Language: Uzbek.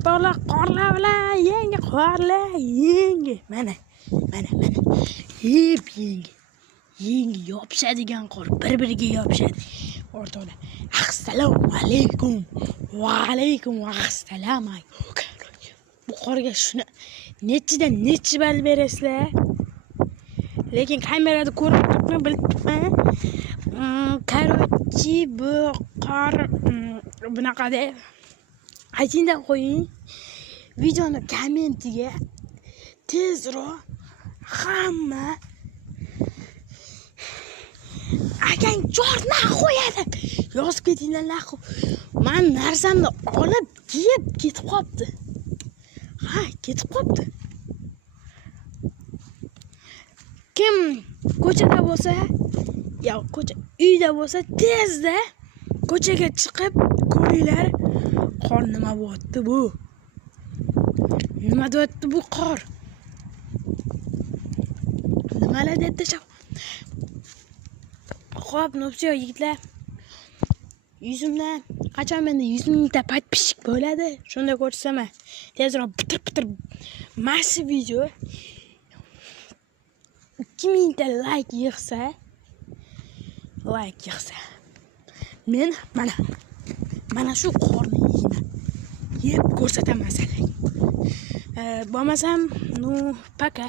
o'rtoqlar, qorlar bilan yangi qorlar, yangi. Mana. Hep yangi. Yangi yopishadigan qor, bir-biriga yopishadi. O'rtoqlar, assalomu alaykum. Va alaykum assalom. Bu qorga shuni nechidan nechi bal berasizlar? Lekin kamerada ko'rib turibmi, bilibman. Короче, bu qor bunaqa deb aytingdan qo'ying. Videoni kommentiga tezroq hamma akang chorna qo'yadi. Yozib ketinglar laqo. Men narsamni olib kiyib ketib qopti. Ketib qopti. Kim ko'chada bo'lsa, uyda bo'lsa tezda ko'chaga chiqib ko'ringlar. Qor nima bo'lyapti bu? Nima deyapti bu qor? Nimalar deb tashlab. Xo'p, nopsiyo yigitlar. Yuzimdan qachon menda 100 mingta podpishchik bo'ladi? Shunda ko'rsam, tezroq bitir mashhur video 2000 ta like yig'sa, men mana shu qorni yeyman. Yeb ko'rsataman sizlarga. Bo'lmasam, paka.